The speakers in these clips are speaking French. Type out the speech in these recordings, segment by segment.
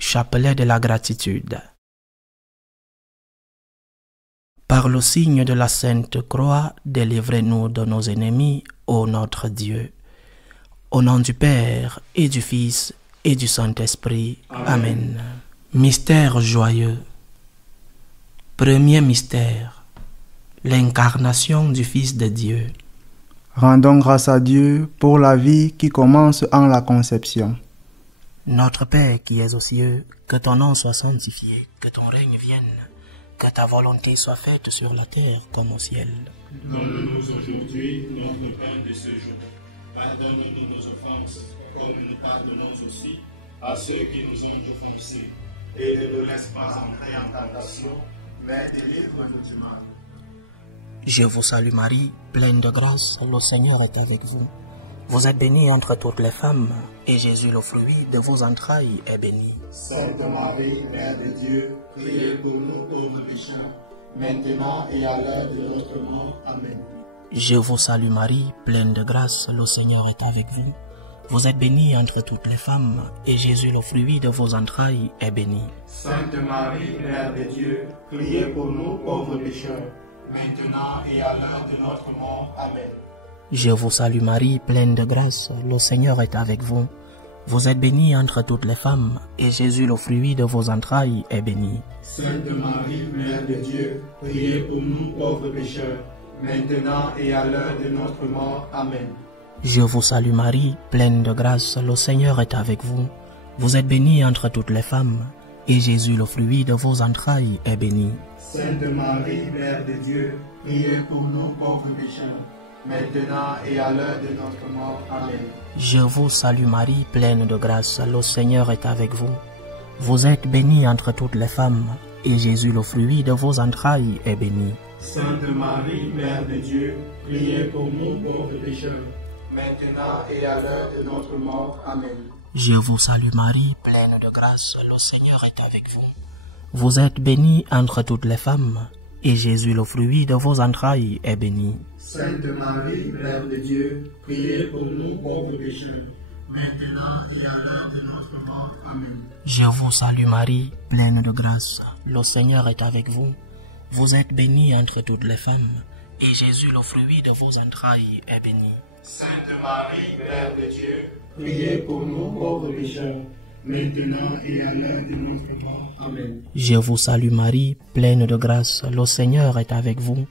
Chapelet de la gratitude. Par le signe de la Sainte Croix, délivrez-nous de nos ennemis, ô notre Dieu. Au nom du Père, et du Fils, et du Saint-Esprit. Amen. Mystère joyeux. Premier mystère. L'incarnation du Fils de Dieu. Rendons grâce à Dieu pour la vie qui commence en la conception. Notre Père qui es aux cieux, que ton nom soit sanctifié, que ton règne vienne, que ta volonté soit faite sur la terre comme au ciel. Donne-nous aujourd'hui notre pain de ce jour. Pardonne-nous nos offenses, comme nous pardonnons aussi à ceux qui nous ont offensés. Et ne nous laisse pas entrer en tentation, mais délivre-nous du mal. Je vous salue Marie, pleine de grâce, le Seigneur est avec vous. Vous êtes bénie entre toutes les femmes, et Jésus, le fruit de vos entrailles, est béni. Sainte Marie, Mère de Dieu, priez pour nous pauvres pécheurs, maintenant et à l'heure de notre mort. Amen. Je vous salue Marie, pleine de grâce, le Seigneur est avec vous. Vous êtes bénie entre toutes les femmes, et Jésus, le fruit de vos entrailles, est béni. Sainte Marie, Mère de Dieu, priez pour nous pauvres pécheurs, maintenant et à l'heure de notre mort. Amen. Je vous salue Marie, pleine de grâce, le Seigneur est avec vous. Vous êtes bénie entre toutes les femmes, et Jésus, le fruit de vos entrailles, est béni. Sainte Marie, Mère de Dieu, priez pour nous pauvres pécheurs, maintenant et à l'heure de notre mort. Amen. Je vous salue Marie, pleine de grâce, le Seigneur est avec vous. Vous êtes bénie entre toutes les femmes, et Jésus, le fruit de vos entrailles, est béni. Sainte Marie, Mère de Dieu, priez pour nous pauvres pécheurs, maintenant et à l'heure de notre mort. Amen. Je vous salue Marie, pleine de grâce, le Seigneur est avec vous. Vous êtes bénie entre toutes les femmes, et Jésus, le fruit de vos entrailles, est béni. Sainte Marie, Mère de Dieu, priez pour nous pauvres pécheurs, maintenant et à l'heure de notre mort. Amen. Je vous salue Marie, pleine de grâce, le Seigneur est avec vous. Vous êtes bénie entre toutes les femmes, et Jésus, le fruit de vos entrailles, est béni. Sainte Marie, Mère de Dieu, priez pour nous pauvres pécheurs, maintenant et à l'heure de notre mort. Amen. Je vous salue Marie, pleine de grâce, le Seigneur est avec vous. Vous êtes bénie entre toutes les femmes, et Jésus, le fruit de vos entrailles, est béni. Sainte Marie, Mère de Dieu, priez pour nous pauvres pécheurs, maintenant et à l'heure de notre mort. Amen. Je vous salue Marie, pleine de grâce, le Seigneur est avec vous.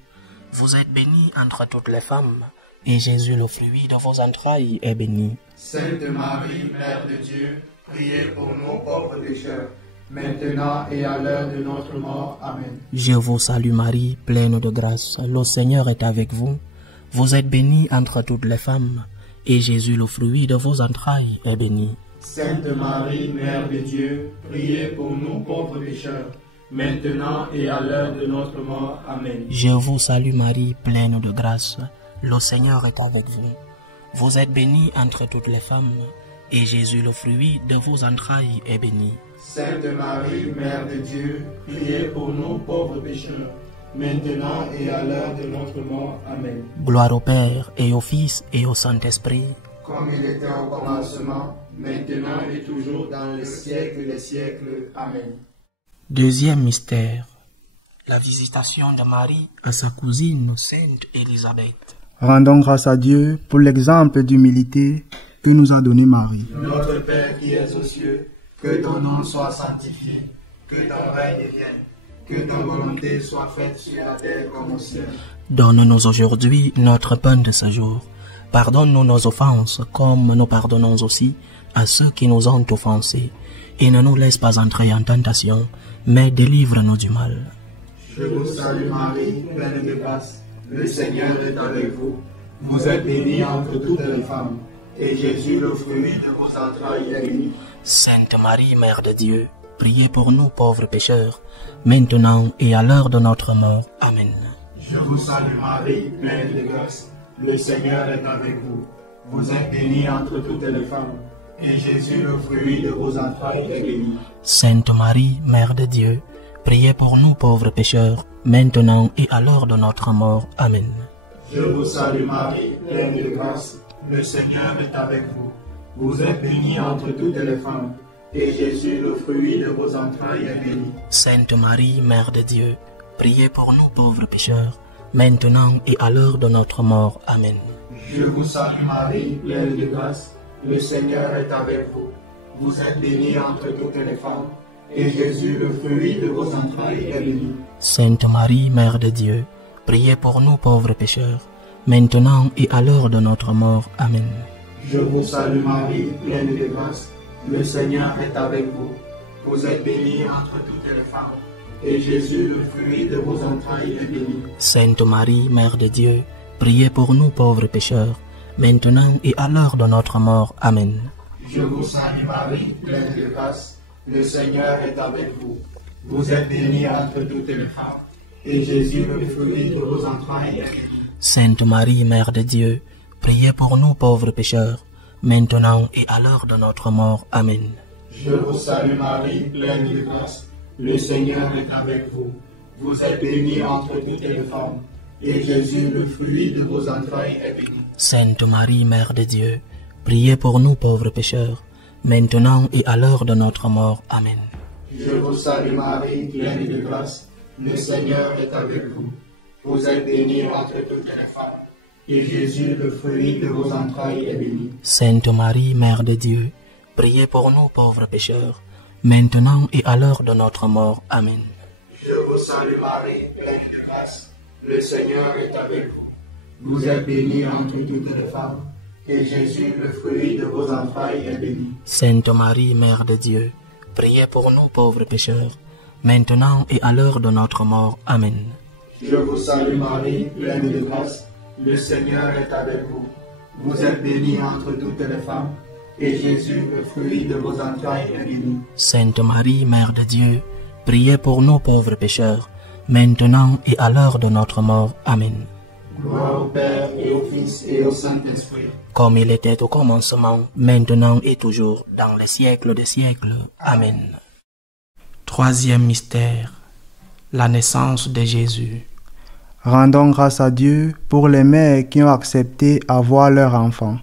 Vous êtes bénie entre toutes les femmes, et Jésus, le fruit de vos entrailles, est béni. Sainte Marie, Mère de Dieu, priez pour nous pauvres pécheurs, maintenant et à l'heure de notre mort. Amen. Je vous salue Marie, pleine de grâce, le Seigneur est avec vous. Vous êtes bénie entre toutes les femmes, et Jésus, le fruit de vos entrailles, est béni. Sainte Marie, Mère de Dieu, priez pour nous pauvres pécheurs, maintenant et à l'heure de notre mort. Amen. Je vous salue Marie, pleine de grâce, le Seigneur est avec vous. Vous êtes bénie entre toutes les femmes, et Jésus, le fruit de vos entrailles, est béni. Sainte Marie, Mère de Dieu, priez pour nous pauvres pécheurs, maintenant et à l'heure de notre mort. Amen. Gloire au Père, et au Fils, et au Saint-Esprit. Comme il était au commencement, maintenant et toujours dans les siècles des siècles. Amen. Deuxième mystère. La visitation de Marie à sa cousine Sainte Élisabeth. Rendons grâce à Dieu pour l'exemple d'humilité que nous a donné Marie. Notre Père qui es aux cieux, que ton nom soit sanctifié, que ton règne vienne, que ta volonté soit faite sur la terre comme au ciel. Donne-nous aujourd'hui notre pain de ce jour. Pardonne-nous nos offenses, comme nous pardonnons aussi à ceux qui nous ont offensés. Et ne nous laisse pas entrer en tentation, mais délivre-nous du mal. Je vous salue Marie, pleine de grâce, le Seigneur est avec vous. Vous êtes bénie entre toutes les femmes, et Jésus, le fruit de vos entrailles, est béni. Sainte Marie, Mère de Dieu, priez pour nous pauvres pécheurs, maintenant et à l'heure de notre mort. Amen. Je vous salue Marie, pleine de grâce, le Seigneur est avec vous. Vous êtes bénie entre toutes les femmes, et Jésus, le fruit de vos entrailles, est béni. Sainte Marie, Mère de Dieu, priez pour nous pauvres pécheurs, maintenant et à l'heure de notre mort. Amen. Je vous salue Marie, pleine de grâce, le Seigneur est avec vous. Vous êtes bénie entre toutes les femmes, et Jésus, le fruit de vos entrailles, est béni. Sainte Marie, Mère de Dieu, priez pour nous pauvres pécheurs, maintenant et à l'heure de notre mort. Amen. Je vous salue Marie, pleine de grâce, le Seigneur est avec vous. Vous êtes bénie entre toutes les femmes, et Jésus, le fruit de vos entrailles, est béni. Sainte Marie, Mère de Dieu, priez pour nous pauvres pécheurs, maintenant et à l'heure de notre mort. Amen. Je vous salue Marie, pleine de grâce, le Seigneur est avec vous. Vous êtes bénie entre toutes les femmes, et Jésus, le fruit de vos entrailles, est béni. Sainte Marie, Mère de Dieu, priez pour nous pauvres pécheurs, maintenant et à l'heure de notre mort. Amen. Je vous salue Marie, pleine de grâce, le Seigneur est avec vous. Vous êtes bénie entre toutes les femmes, et Jésus, le fruit de vos entrailles, est béni. Sainte Marie, Mère de Dieu, priez pour nous pauvres pécheurs, maintenant et à l'heure de notre mort. Amen. Je vous salue Marie, pleine de grâce, le Seigneur est avec vous. Vous êtes bénie entre toutes les femmes, et Jésus, le fruit de vos entrailles, est béni. Sainte Marie, Mère de Dieu, priez pour nous pauvres pécheurs, maintenant et à l'heure de notre mort. Amen. Je vous salue Marie, pleine de grâce, le Seigneur est avec vous. Vous êtes bénie entre toutes les femmes, et Jésus, le fruit de vos entrailles, est béni. Sainte Marie, Mère de Dieu, priez pour nous pauvres pécheurs, maintenant et à l'heure de notre mort. Amen. Je vous salue Marie, pleine de grâce, le Seigneur est avec vous. Vous êtes bénie entre toutes les femmes, et Jésus, le fruit de vos entrailles, est béni. Sainte Marie, Mère de Dieu, priez pour nous pauvres pécheurs, maintenant et à l'heure de notre mort. Amen. Je vous salue Marie, pleine de grâce, le Seigneur est avec vous. Vous êtes bénie entre toutes les femmes, et Jésus, le fruit de vos entrailles, est béni. Sainte Marie, Mère de Dieu, priez pour nous pauvres pécheurs, maintenant et à l'heure de notre mort. Amen. Gloire au Père et au Fils et au Saint-Esprit. Comme il était au commencement, maintenant et toujours, dans les siècles des siècles. Amen. Troisième mystère, la naissance de Jésus. Rendons grâce à Dieu pour les mères qui ont accepté avoir leur enfant.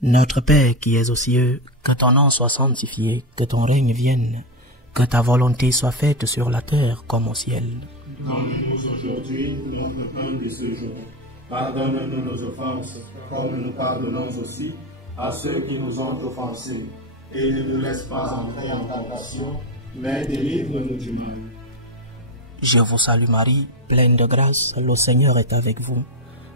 Notre Père qui es aux cieux, que ton nom soit sanctifié, que ton règne vienne, que ta volonté soit faite sur la terre comme au ciel. Donne-nous aujourd'hui notre pain de ce jour. Pardonne-nous nos offenses, comme nous pardonnons aussi à ceux qui nous ont offensés. Et ne nous laisse pas entrer en tentation, mais délivre-nous du mal. Je vous salue Marie, pleine de grâce, le Seigneur est avec vous.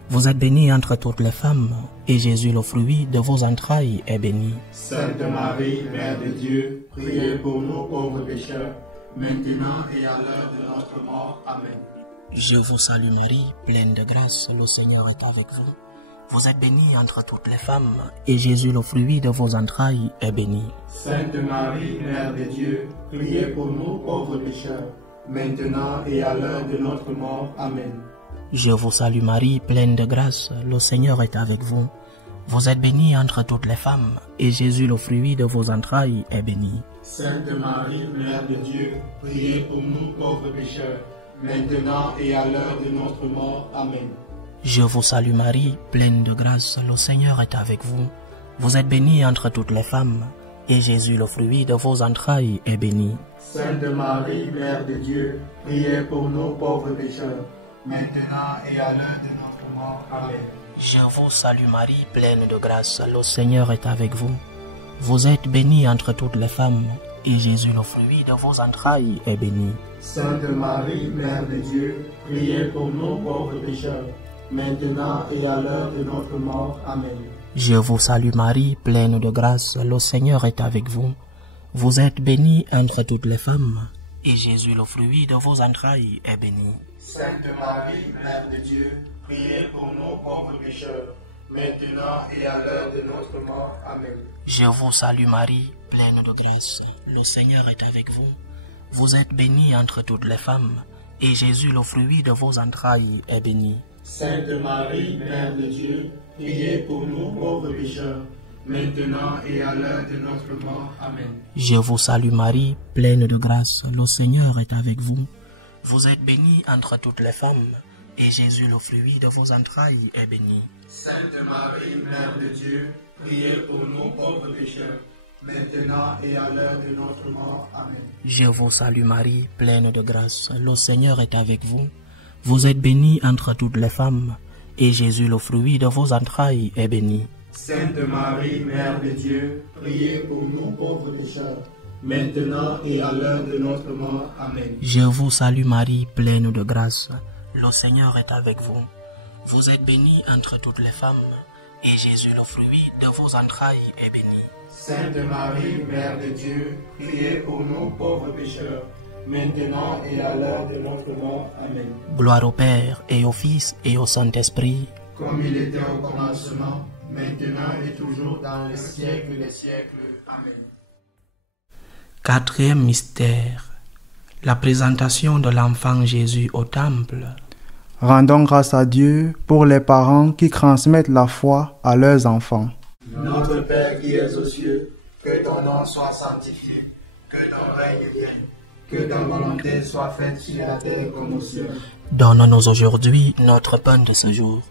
Vous êtes bénie entre toutes les femmes, et Jésus, le fruit de vos entrailles, est béni. Sainte Marie, Mère de Dieu, priez pour nous pauvres pécheurs, maintenant et à l'heure de notre mort. Amen. Je vous salue Marie, pleine de grâce, le Seigneur est avec vous. Vous êtes bénie entre toutes les femmes, et Jésus, le fruit de vos entrailles, est béni. Sainte Marie, Mère de Dieu, priez pour nous pauvres pécheurs, maintenant et à l'heure de notre mort. Amen. Je vous salue Marie, pleine de grâce, le Seigneur est avec vous. Vous êtes bénie entre toutes les femmes, et Jésus, le fruit de vos entrailles, est béni. Sainte Marie, Mère de Dieu, priez pour nous pauvres pécheurs, maintenant et à l'heure de notre mort. Amen. Je vous salue Marie, pleine de grâce, le Seigneur est avec vous. Vous êtes bénie entre toutes les femmes, et Jésus, le fruit de vos entrailles, est béni. Sainte Marie, Mère de Dieu, priez pour nous pauvres pécheurs, maintenant et à l'heure de notre mort. Amen. Je vous salue Marie, pleine de grâce, le Seigneur est avec vous. Vous êtes bénie entre toutes les femmes, et Jésus, le fruit de vos entrailles, est béni. Sainte Marie, Mère de Dieu, priez pour nous pauvres pécheurs, maintenant et à l'heure de notre mort. Amen. Je vous salue Marie, pleine de grâce, le Seigneur est avec vous. Vous êtes bénie entre toutes les femmes, et Jésus, le fruit de vos entrailles, est béni. Sainte Marie, Mère de Dieu, priez pour nous pauvres pécheurs, maintenant et à l'heure de notre mort. Amen. Je vous salue Marie, pleine de grâce, le Seigneur est avec vous. Vous êtes bénie entre toutes les femmes, et Jésus, le fruit de vos entrailles, est béni. Sainte Marie, Mère de Dieu, priez pour nous pauvres pécheurs, maintenant et à l'heure de notre mort. Amen. Je vous salue Marie, pleine de grâce, le Seigneur est avec vous. Vous êtes bénie entre toutes les femmes, et Jésus, le fruit de vos entrailles, est béni. Sainte Marie, Mère de Dieu, priez pour nous pauvres pécheurs, maintenant et à l'heure de notre mort. Amen. Je vous salue Marie, pleine de grâce. Le Seigneur est avec vous. Vous êtes bénie entre toutes les femmes, et Jésus, le fruit de vos entrailles, est béni. Sainte Marie, Mère de Dieu, priez pour nous pauvres pécheurs, maintenant et à l'heure de notre mort. Amen. Je vous salue Marie, pleine de grâce. Le Seigneur est avec vous. Vous êtes bénie entre toutes les femmes, et Jésus, le fruit de vos entrailles, est béni. Sainte Marie, Mère de Dieu, priez pour nous pauvres pécheurs, maintenant et à l'heure de notre mort. Amen. Gloire au Père, et au Fils, et au Saint-Esprit, comme il était au commencement, maintenant et toujours dans les siècles des siècles. Amen. Quatrième mystère, la présentation de l'enfant Jésus au temple. Rendons grâce à Dieu pour les parents qui transmettent la foi à leurs enfants. Notre Père qui es aux cieux, que ton nom soit sanctifié, que ton règne vienne, que ta volonté soit faite sur la terre comme au ciel. Donne-nous aujourd'hui notre pain de ce jour.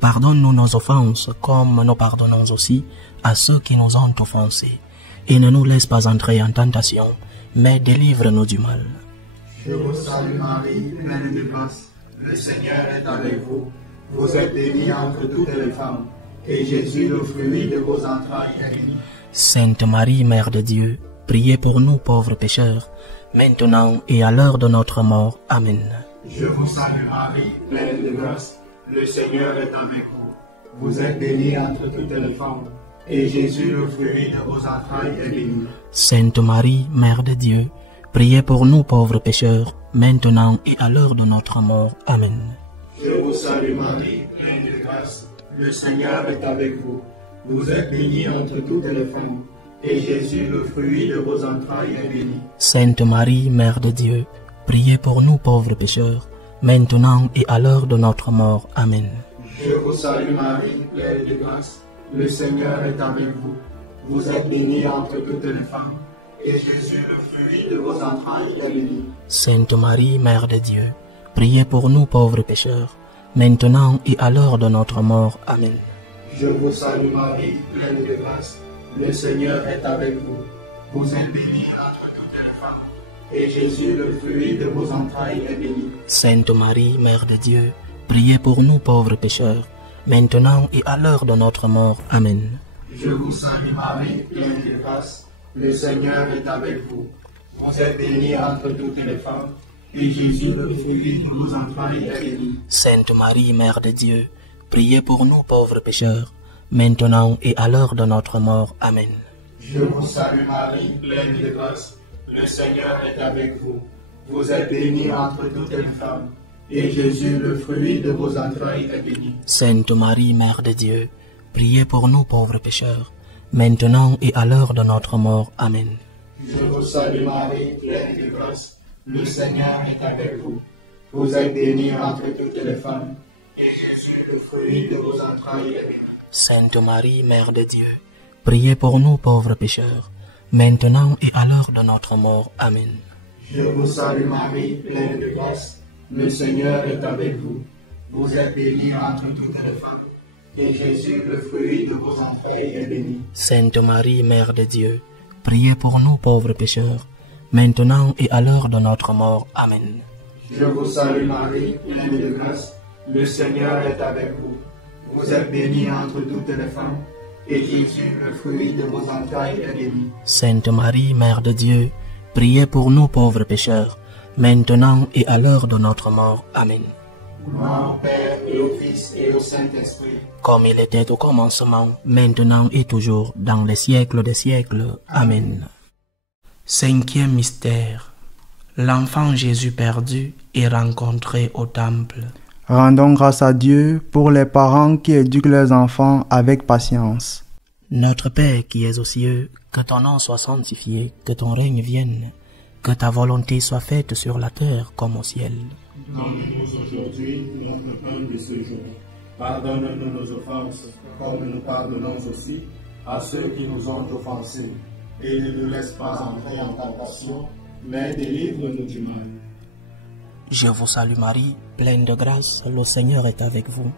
Pardonne-nous nos offenses, comme nous pardonnons aussi à ceux qui nous ont offensés. Et ne nous laisse pas entrer en tentation, mais délivre-nous du mal. Je vous salue Marie, pleine de grâce. Le Seigneur est avec vous. Vous êtes bénie entre toutes les femmes, et Jésus, le fruit de vos entrailles, est béni. Sainte Marie, Mère de Dieu, priez pour nous pauvres pécheurs, maintenant et à l'heure de notre mort. Amen. Je vous salue Marie, pleine de grâce. Le Seigneur est avec vous. Vous êtes bénie entre toutes les femmes, et Jésus, le fruit de vos entrailles, est béni. Sainte Marie, Mère de Dieu, priez pour nous pauvres pécheurs, maintenant et à l'heure de notre mort. Amen. Je vous salue Marie, pleine de grâce. Le Seigneur est avec vous. Vous êtes bénie entre toutes les femmes, et Jésus, le fruit de vos entrailles, est béni. Sainte Marie, Mère de Dieu, priez pour nous pauvres pécheurs, maintenant et à l'heure de notre mort. Amen. Je vous salue Marie, pleine de grâce. Le Seigneur est avec vous. Vous êtes bénie entre toutes les femmes, et Jésus, le fruit de vos entrailles, est béni. Sainte Marie, Mère de Dieu, priez pour nous pauvres pécheurs, maintenant et à l'heure de notre mort. Amen. Je vous salue Marie, pleine de grâce. Le Seigneur est avec vous. Vous êtes bénie entre toutes les femmes, et Jésus, le fruit de vos entrailles, est béni. Sainte Marie, Mère de Dieu, priez pour nous pauvres pécheurs, maintenant et à l'heure de notre mort. Amen. Je vous salue Marie, pleine de grâce. Le Seigneur est avec vous. Vous êtes bénie entre toutes les femmes, et Jésus, le fruit de vos entrailles, est béni. Sainte Marie, Mère de Dieu, priez pour nous pauvres pécheurs, maintenant et à l'heure de notre mort. Amen. Je vous salue Marie, pleine de grâce. Le Seigneur est avec vous. Vous êtes bénie entre toutes les femmes, et Jésus, le fruit de vos entrailles, est béni. Sainte Marie, Mère de Dieu, priez pour nous pauvres pécheurs, maintenant et à l'heure de notre mort. Amen. Je vous salue Marie, pleine de grâce. Le Seigneur est avec vous. Vous êtes bénie entre toutes les femmes, et Jésus, le fruit de vos entrailles, est béni. Sainte Marie, Mère de Dieu, priez pour nous pauvres pécheurs, maintenant et à l'heure de notre mort. Amen. Je vous salue Marie, pleine de grâce. Le Seigneur est avec vous. Vous êtes bénie entre toutes les femmes, et Jésus, le fruit de vos entrailles, est béni. Sainte Marie, Mère de Dieu, priez pour nous pauvres pécheurs, maintenant et à l'heure de notre mort. Amen. Je vous salue Marie, pleine de grâce. Le Seigneur est avec vous. Vous êtes bénie entre toutes les femmes, et Jésus, le fruit de vos entrailles, est béni. Sainte Marie, Mère de Dieu, priez pour nous pauvres pécheurs, maintenant et à l'heure de notre mort. Amen. Gloire au Père et au Fils et au Saint-Esprit. Comme il était au commencement, maintenant et toujours, dans les siècles des siècles. Amen. Cinquième mystère. L'enfant Jésus perdu est rencontré au temple. Rendons grâce à Dieu pour les parents qui éduquent leurs enfants avec patience. Notre Père qui es aux cieux, que ton nom soit sanctifié, que ton règne vienne, que ta volonté soit faite sur la terre comme au ciel. Donne-nous aujourd'hui notre pain de ce jour. Pardonne-nous nos offenses, comme nous pardonnons aussi à ceux qui nous ont offensés. Et ne nous laisse pas entrer en tentation, mais délivre-nous du mal. Je vous salue Marie, pleine de grâce, le Seigneur est avec vous.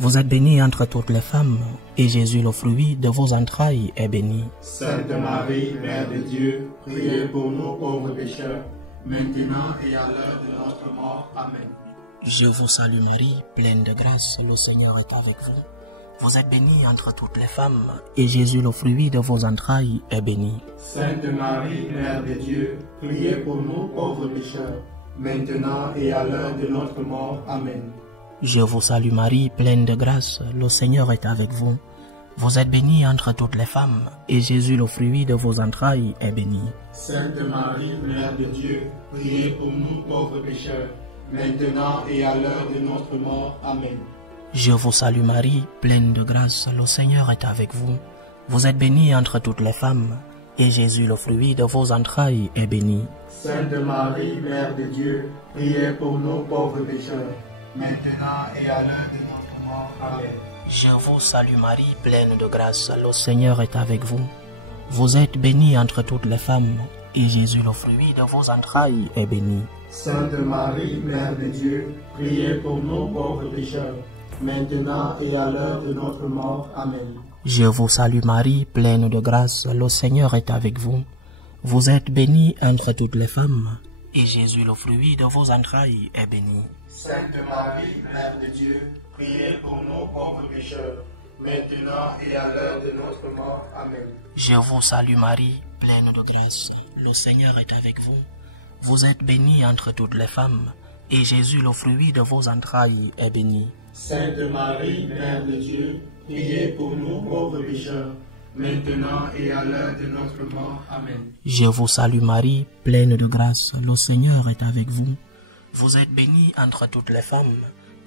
Vous êtes bénie entre toutes les femmes, et Jésus, le fruit de vos entrailles, est béni. Sainte Marie, Mère de Dieu, priez pour nous pauvres pécheurs, maintenant et à l'heure de notre mort. Amen. Je vous salue Marie, pleine de grâce, le Seigneur est avec vous. Vous êtes bénie entre toutes les femmes, et Jésus, le fruit de vos entrailles, est béni. Sainte Marie, Mère de Dieu, priez pour nous pauvres pécheurs, maintenant et à l'heure de notre mort. Amen. Je vous salue Marie, pleine de grâce, le Seigneur est avec vous. Vous êtes bénie entre toutes les femmes, et Jésus, le fruit de vos entrailles, est béni. Sainte Marie, Mère de Dieu, priez pour nous pauvres pécheurs, maintenant et à l'heure de notre mort. Amen. Je vous salue Marie, pleine de grâce, le Seigneur est avec vous. Vous êtes bénie entre toutes les femmes, et Jésus, le fruit de vos entrailles, est béni. Sainte Marie, Mère de Dieu, priez pour nous pauvres pécheurs, maintenant et à l'heure de notre mort. Amen. Je vous salue Marie, pleine de grâce, le Seigneur est avec vous. Vous êtes bénie entre toutes les femmes, et Jésus, le fruit de vos entrailles, est béni. Sainte Marie, Mère de Dieu, priez pour nous pauvres pécheurs, maintenant et à l'heure de notre mort. Amen. Je vous salue Marie, pleine de grâce, le Seigneur est avec vous. Vous êtes bénie entre toutes les femmes, et Jésus, le fruit de vos entrailles, est béni. Sainte Marie, Mère de Dieu, priez pour nous pauvres pécheurs, maintenant et à l'heure de notre mort. Amen. Je vous salue Marie, pleine de grâce, le Seigneur est avec vous. Vous êtes bénie entre toutes les femmes, et Jésus, le fruit de vos entrailles, est béni. Sainte Marie, Mère de Dieu, priez pour nous pauvres pécheurs, maintenant et à l'heure de notre mort. Amen. Je vous salue Marie, pleine de grâce, le Seigneur est avec vous. Vous êtes bénie entre toutes les femmes,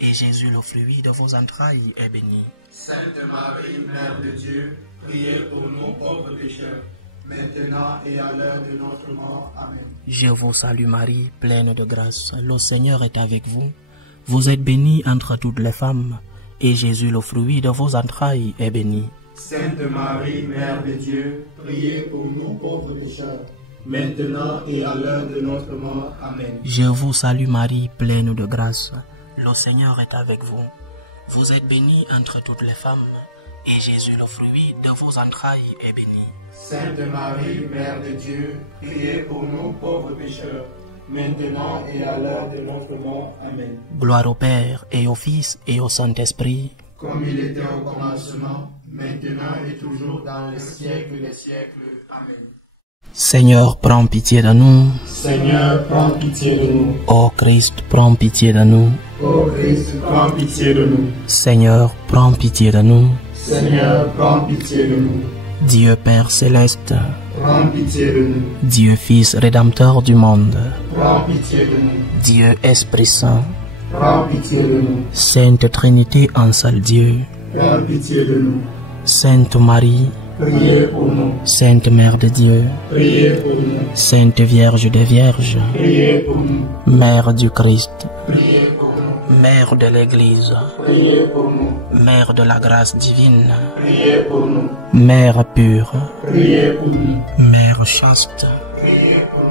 et Jésus, le fruit de vos entrailles, est béni. Sainte Marie, Mère de Dieu, priez pour nous pauvres pécheurs, maintenant et à l'heure de notre mort. Amen. Je vous salue Marie, pleine de grâce, le Seigneur est avec vous. Vous êtes bénie entre toutes les femmes, et Jésus, le fruit de vos entrailles, est béni. Sainte Marie, Mère de Dieu, priez pour nous pauvres pécheurs, maintenant et à l'heure de notre mort. Amen. Je vous salue Marie, pleine de grâce, le Seigneur est avec vous. Vous êtes bénie entre toutes les femmes, et Jésus, le fruit de vos entrailles, est béni. Sainte Marie, Mère de Dieu, priez pour nous pauvres pécheurs, maintenant et à l'heure de notre mort. Amen. Gloire au Père, et au Fils, et au Saint-Esprit, comme il était au commencement, maintenant et toujours dans les siècles des siècles. Amen. Seigneur, prends pitié de nous. Seigneur, prends pitié de nous. Ô Christ, prends pitié de nous. Ô Christ, prends pitié de nous. Seigneur, prends pitié de nous. Seigneur, prends pitié de nous. Dieu Père céleste, prends pitié de nous. Dieu Fils rédempteur du monde, prends pitié de nous. Dieu Esprit Saint, prends pitié de nous. Sainte Trinité en seul Dieu, prends pitié de nous. Sainte Marie, priez pour nous. Sainte Mère de Dieu, priez pour nous. Sainte Vierge des Vierges, priez pour nous. Mère du Christ, priez pour nous. Mère de l'Église, priez pour nous. Mère de la grâce divine, priez pour nous. Mère pure, priez pour nous. Mère chaste, priez pour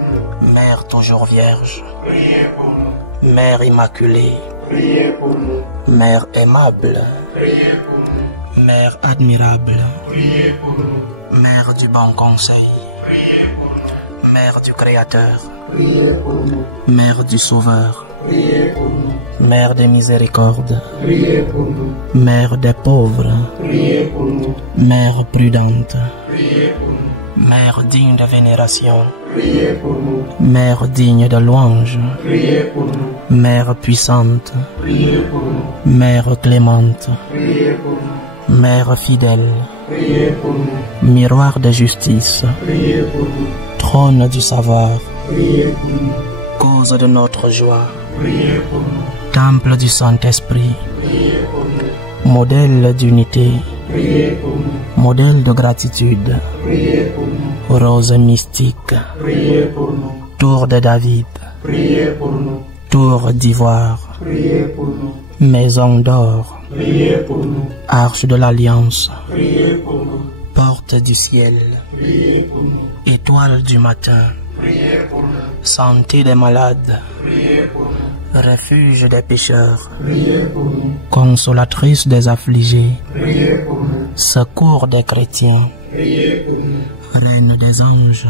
nous. Mère toujours vierge, priez pour nous. Mère immaculée, priez pour nous. Mère aimable, priez pour nous. Mère admirable, priez pour nous. Mère du bon conseil, priez pour nous. Mère du Créateur, priez pour nous. Mère du Sauveur, priez pour nous. Mère des miséricordes, priez pour nous. Mère des pauvres, priez pour nous. Mère prudente, priez pour nous. Mère digne de vénération, priez pour nous. Mère digne de louange, priez pour nous. Mère puissante, priez pour nous. Mère clémente, priez pour nous. Mère fidèle, priez pour nous. miroir de justice, priez pour nous. trône du savoir, priez pour nous. cause de notre joie, priez pour nous. temple du Saint-Esprit, priez pour nous. modèle d'unité, priez pour nous. modèle de gratitude, priez pour nous. rose mystique, priez pour nous. tour de David, priez pour nous. tour d'ivoire, priez pour nous. maison d'or, priez pour nous. arche de l'alliance, priez pour nous. porte du ciel, priez pour nous. étoile du matin, priez pour nous. santé des malades, priez pour nous. refuge des pécheurs, priez pour nous. consolatrice des affligés, Priez pour nous. secours des chrétiens, Priez pour nous. reine des anges,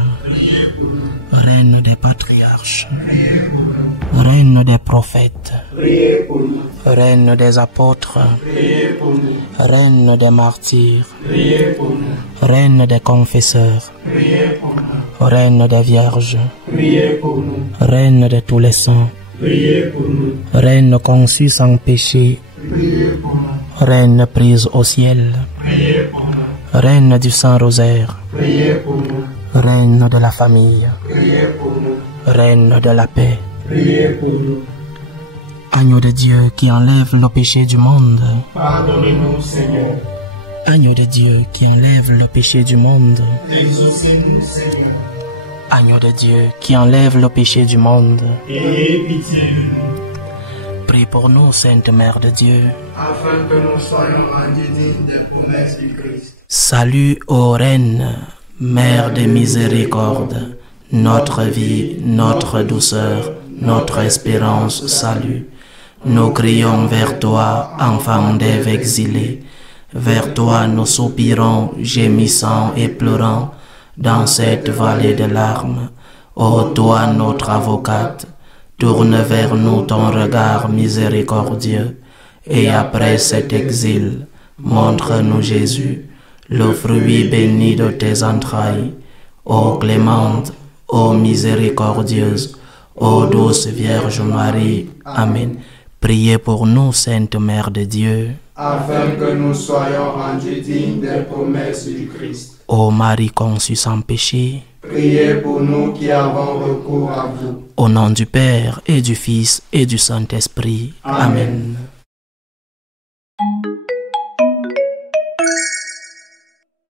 reine des patriarches, reine des prophètes, Priez pour nous. reine des apôtres, Priez pour nous. reine des martyrs, Priez pour nous. reine des confesseurs, Priez pour nous. reine des vierges, Priez pour nous. reine de tous les saints, Priez pour nous. reine conçue sans péché, Priez pour nous. reine prise au ciel, Priez pour nous. reine du Saint-Rosaire, Priez pour nous. reine de la famille, Priez pour nous. reine de la paix, Priez pour nous. agneau de Dieu qui enlève le péché du monde, Pardonnez-nous, Seigneur. agneau de Dieu qui enlève le péché du monde, Exaucez-nous, Seigneur. agneau de Dieu qui enlève le péché du monde, Ayez pitié de nous, prie pour nous, Sainte Mère de Dieu. afin que nous soyons rendus dignes des promesses du Christ. Salut ô Reine, Mère de miséricorde, notre vie, notre douceur, notre espérance, salut. Nous crions vers toi, enfant d'Ève exilée. Vers toi nous soupirons, gémissant et pleurant, dans cette vallée de larmes. Ô toi, notre avocate, tourne vers nous ton regard miséricordieux, et après cet exil, montre-nous Jésus, le fruit béni de tes entrailles. Ô clémente, ô miséricordieuse, ô douce Vierge Marie. Amen. Priez pour nous, Sainte Mère de Dieu. Afin que nous soyons rendus dignes des promesses du Christ. Ô Marie conçue sans péché, Priez pour nous qui avons recours à vous. au nom du Père et du Fils et du Saint-Esprit. Amen. Amen.